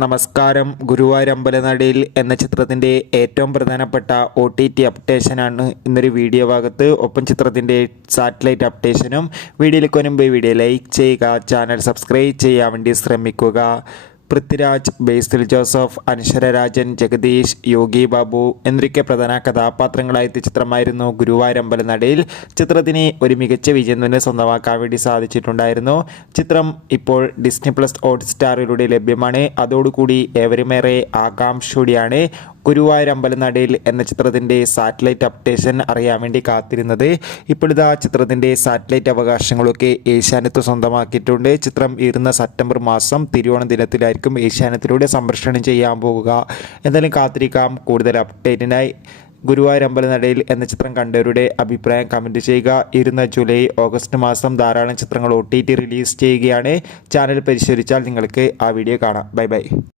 നമസ്കാരം. ഗുരുവായൂരമ്പലനടയിൽ എന്ന ചിത്രത്തിൻ്റെ ഏറ്റവും പ്രധാനപ്പെട്ട OTT അപ്ഡേഷനാണ് ഇന്നൊരു വീഡിയോ ഭാഗത്ത്. ഒപ്പം ചിത്രത്തിൻ്റെ സാറ്റലൈറ്റ് അപ്ഡേഷനും. വീഡിയോയിലേക്ക് വരുമ്പോൾ വീഡിയോ ലൈക്ക് ചെയ്യുക, ചാനൽ സബ്സ്ക്രൈബ് ചെയ്യാൻ വേണ്ടി ശ്രമിക്കുക. പൃഥ്വിരാജ്, ബേസിൽ ജോസഫ്, അനശ്വര രാജൻ, ജഗദീഷ്, യോഗി ബാബു എന്നൊക്കെ പ്രധാന കഥാപാത്രങ്ങളായെത്തിയ ചിത്രമായിരുന്നു ഗുരുവായൂരമ്പലനടയിൽ. ചിത്രത്തിന് ഒരു മികച്ച വിജയം തന്നെ സ്വന്തമാക്കാൻ വേണ്ടി സാധിച്ചിട്ടുണ്ടായിരുന്നു. ചിത്രം ഇപ്പോൾ ഡിസ്നി പ്ലസ് ഹോട്ട്സ്റ്റാറിലൂടെ ലഭ്യമാണ്. അതോടുകൂടി ഏവരുമേറെ ആകാംക്ഷയോടെയാണ് ഗുരുവായൂരമ്പലനടയിൽ എന്ന ചിത്രത്തിൻ്റെ സാറ്റലൈറ്റ് അപ്ഡേഷൻ അറിയാൻ വേണ്ടി കാത്തിരുന്നത്. ഇപ്പോഴിതാ ചിത്രത്തിൻ്റെ സാറ്റലൈറ്റ് അവകാശങ്ങളൊക്കെ ഏഷ്യാനെറ്റ് സ്വന്തമാക്കിയിട്ടുണ്ട്. ചിത്രം ഇരുന്ന സെപ്റ്റംബർ മാസം തിരുവോണ ദിനത്തിലായിരിക്കും ഏഷ്യാനെറ്റിലൂടെ സംപ്രേഷണം ചെയ്യാൻ പോകുക. എന്തായാലും കാത്തിരിക്കാം കൂടുതൽ അപ്ഡേറ്റിനായി. ഗുരുവായൂരമ്പലനടയിൽ എന്ന ചിത്രം കണ്ടവരുടെ അഭിപ്രായം കമൻറ്റ് ചെയ്യുക. ഇരുന്ന ജൂലൈ ഓഗസ്റ്റ് മാസം ധാരാളം ചിത്രങ്ങൾ OTT റിലീസ് ചെയ്യുകയാണ്. ചാനൽ പരിശോധിച്ചാൽ നിങ്ങൾക്ക് ആ വീഡിയോ കാണാം. ബൈ.